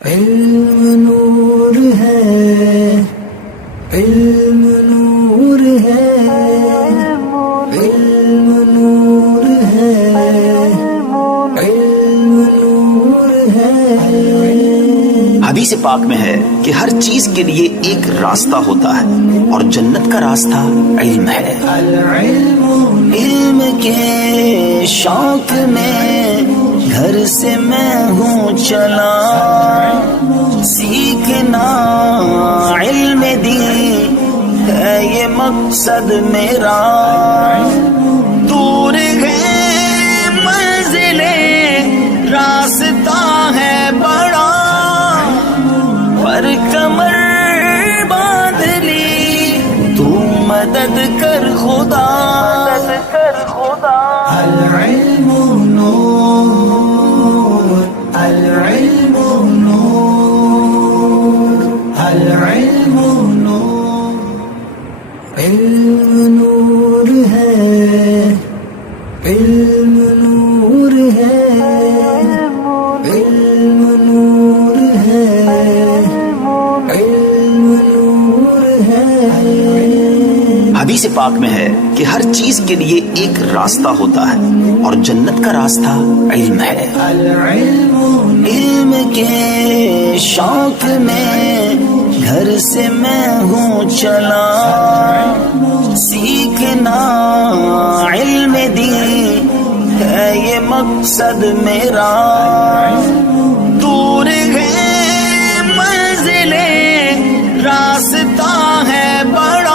علم نور ہے، علم نور ہے، علم نور ہے، علم نور ہے۔ حدیث پاک میں ہے کہ ہر چیز کے لیے ایک راستہ ہوتا ہے اور جنت کا راستہ علم ہے۔ علم کے شوق میں گھر سے میں ہوں چلا، سیکھنا علم دین ہے یہ مقصد میرا۔ دور ہے منزلیں راستہ ہے بڑا، پر کمر باندھ لی تو مدد کر خدا۔ العلم نور، العلم نور، العلم نور، علم نور ہے، علم نور ہے، علم نور ہے، علم نور ہے۔ حدیث پاک میں ہے کہ ہر چیز کے لیے ایک راستہ ہوتا ہے اور جنت کا راستہ علم ہے۔ علم کے شوق میں گھر سے میں ہوں چلا، سیکھنا علم دین ہے یہ مقصد میرا۔ دور ہے منزلیں راستہ ہے بڑا،